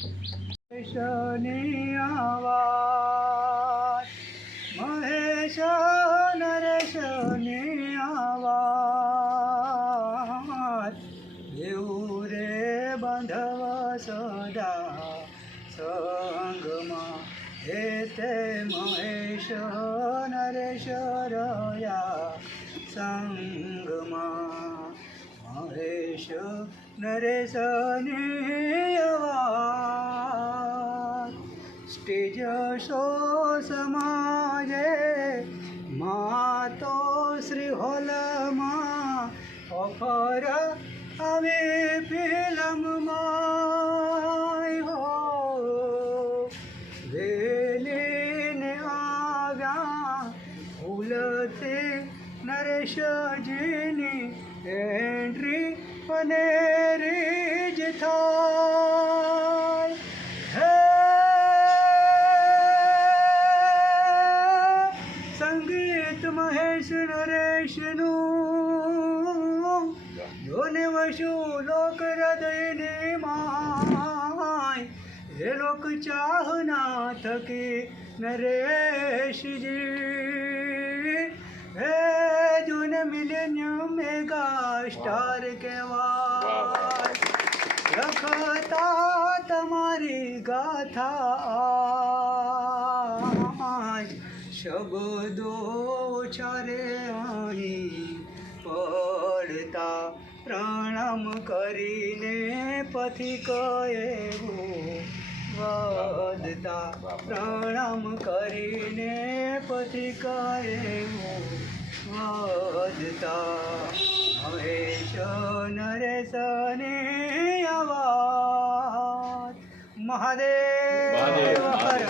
મહેશની આવાજ, મહેશ નરેશની આવાજ, દેવું રે બાંધવ સદા સંગમાં, હે તે મહેશ નરેશ રહ્યા સંગમાં, મહેશ નરેશની આવાજ, સ્ટેજ શો સમાજે માં તો શ્રી હોલમાં ઓફર આવે ફિલ્મમાં હો, વેલીને આવ્યા ભૂલથી નરેશજીની એન્ટ્રી અને રીજ થાય, હે સંગીત મહેશ નરેશનું, જોને વશુ લોક હૃદયની માય, હે લોક ચાહના થકી નરેશજી, હે જોન મિલેનિયમ મેગા સ્ટાર કહેવાય, લખતા તમારી ગાથા, શબ્દો ચારે અહીં પડતા, પ્રણામ કરીને પથિક એવું વધતા, પ્રણામ કરીને પથિક એવું વધતા, મહેશ નરેશની આવાજ, મહાદેવ હર.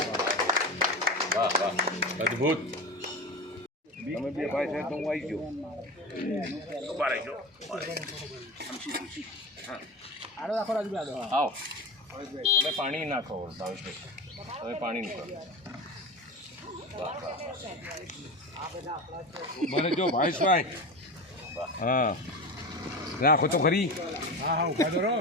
અદ્ભુત. તમે બે ભાઈ છે તો હું આવી ગયો. ઉભા રહીજો. આવો. તમે પાણી નાખો ભાવેશભાઈ, તમે પાણી નાખો. મને જો ભાવેશભાઈ, હા નાખો તો ખરી. હા હા ઉભા કરો.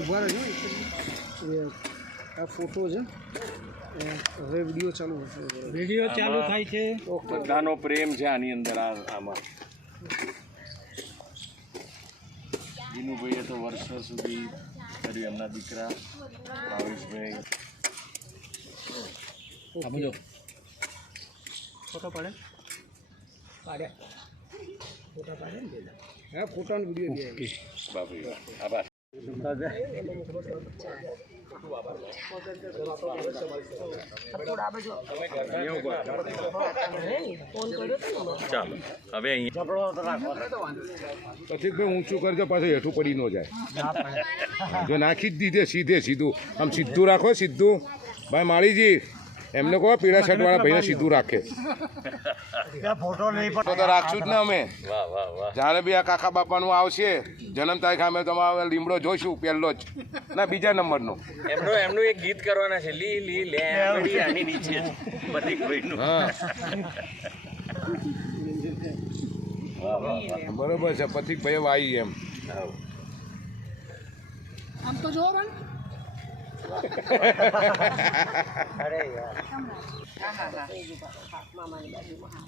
ઉભા રહેજો. આ ફોટો છે, હવે વિડીયો ચાલુ હશે. વિડીયો ચાલુ થાય છે. બધાનો પ્રેમ છે આની અંદર. આમાં દિનુભાઈએ તો વર્ષો સુધી કર્યું, એમના દીકરા ભાવેશભાઈ. ફોટો પાડે ફોટા પાડે ને પેલા. હા ફોટાનો વિડીયો. ઓકે બાપુ આભાર. ચાલો હવે પછી ભાઈ ઊંચું કરજો, પાછું હેઠું પડી ન જાય. જો નાખી જ દીધે સીધું આમ સીધું રાખો, સીધું. ભાઈ માળીજી એમને કહો પીળા શર્ટ વાળા ભાઈને સીધું રાખે. ફોટો નહીં તો રાખશું જ ને અમે. જ્યારે બી આ કાકા બાપાનું આવશે જન્મ તારીખ, અમે તમારો લીમડો જોઈશું પહેલો જ ના બીજા નંબરનો. એમનું એક ગીત કરવાના છે, લી લી લે આની નીચે પથિકભાઈનું. હા બરોબર છે. પથિકભાઈ વાઈ એમ આમ તો જોવો પણ.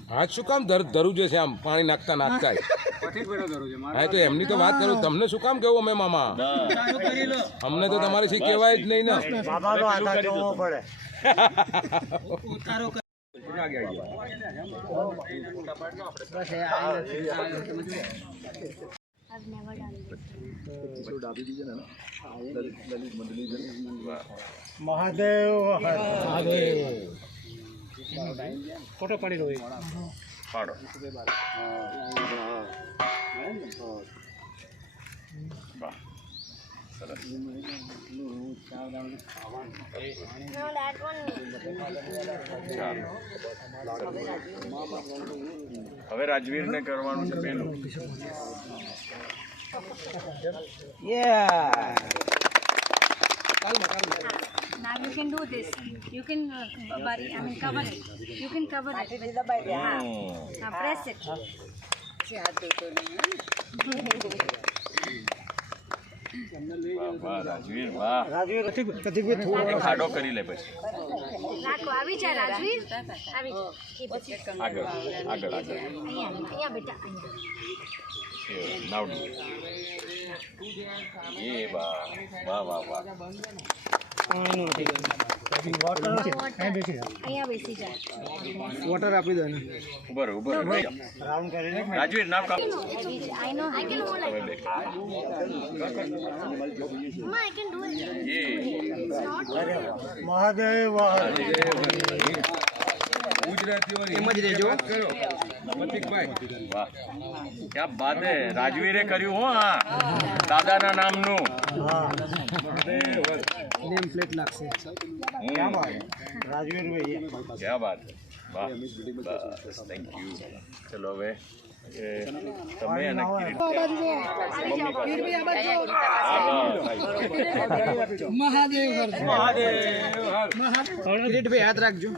હાથ શું કામ ધરું છે આમ પાણી નાખતા નાખતા? હા તો એમની તો વાત કરું, તમને શું કામ કેવું અમે મામા? અમને તો તમારી શી કહેવાય જ નહીં ને. I've never done this. Mahadev photo પાડી લો. પાડો. No, that one. હવે રાજવીરને કરવાનું છે પેલું. Now you can do this. You can cover it. You can cover it. Now press it. Rajveer વાહ પ્રતિકભાઈ થોડો ખાડો કરી લે પછી રાખો આવી જા રાજવીર આવી જા આગળ આગળ આગળ અહીંયા બેટા નાવ એ વાહ વાહ વાહ વાહ અહીંયા બેસી જા વોટર આપી દો ને ઉભર ઉભર રાજવીર નાવ કાપ I know I can hold it. Ma, I can do it. Mahadev ગુજરાતીઓની એમ જ રહેજો. વાત કરો પ્રતિકભાઈ વાહ ક્યાં બાત હે રાજવીરે કર્યું હો હા દાદાના નામનું નેમ પ્લેટ લાગશે ક્યાં બાત હે વાહ બસ થેન્ક યુ ચલો હવે તમે અને કિરીટભાઈ હાથ રાખજો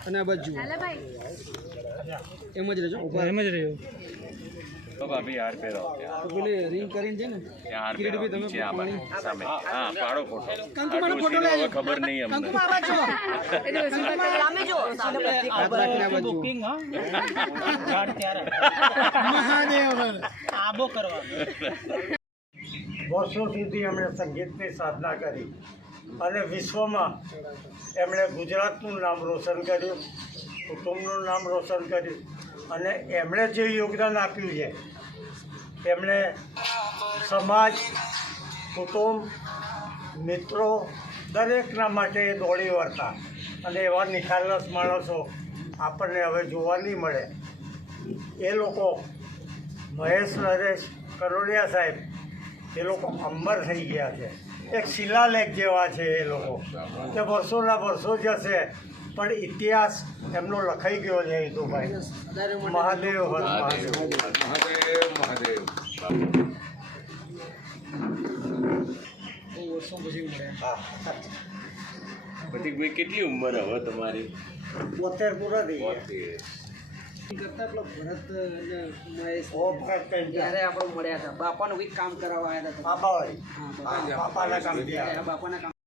અને આ બાજુ ચાલો ભાઈ એમ જ રહેજો એમ જ રહ્યો તો ભાભી હાર પહેરો તો પેલી રિંગ કરીને છે ને ત્યાં હાર પહેરો કિરીટભાઈ તમે નીચે આ બાજુ સામે હા પાડો ફોટો કંકુમાનો ફોટો લઈ હવે ખબર નહીં અમને કંકુમા આ બાજુ હાથ રાખીને આ બાજુ વર્ષો સુધી એમણે સંગીતની સાધના કરી અને વિશ્વમાં એમણે ગુજરાતનું નામ રોશન કર્યું, કુટુંબનું નામ રોશન કર્યું અને એમણે જે યોગદાન આપ્યું છે એમણે સમાજ, કુટુંબ, મિત્રો દરેકના માટે દોડી વળતા અને એવા નિખાલસ માણસો આપણને હવે જોવા નહીં મળે. એ લોકો મહેશ નરેશ કરોડિયા સાહેબ એ લોકો અંબર થઈ ગયા છે, એક શિલાલેખ જેવા છે એ લોકો કે વર્ષોના વર્ષો જશે પણ ઇતિહાસ એમનો લખાઈ ગયો છે. હિતુભાઈ મહાદેવ હર મહાદેવ. મહાદેવ મહાદેવ વર્ષો પછી મળ્યા હા, પ્રતિકભાઈ કેટલી ઉંમર હવે તમારી 72 પૂરા થઈ ગયા. કરતા પેલો ભરત અને મહેશ ઓપકાર કઈ ત્યારે આપણે મળ્યા હતા બાપાનું કંઈક કામ કરાવવા આવ્યા હતા બાપા હા, બાપાના કામ થયા. બાપાના કામ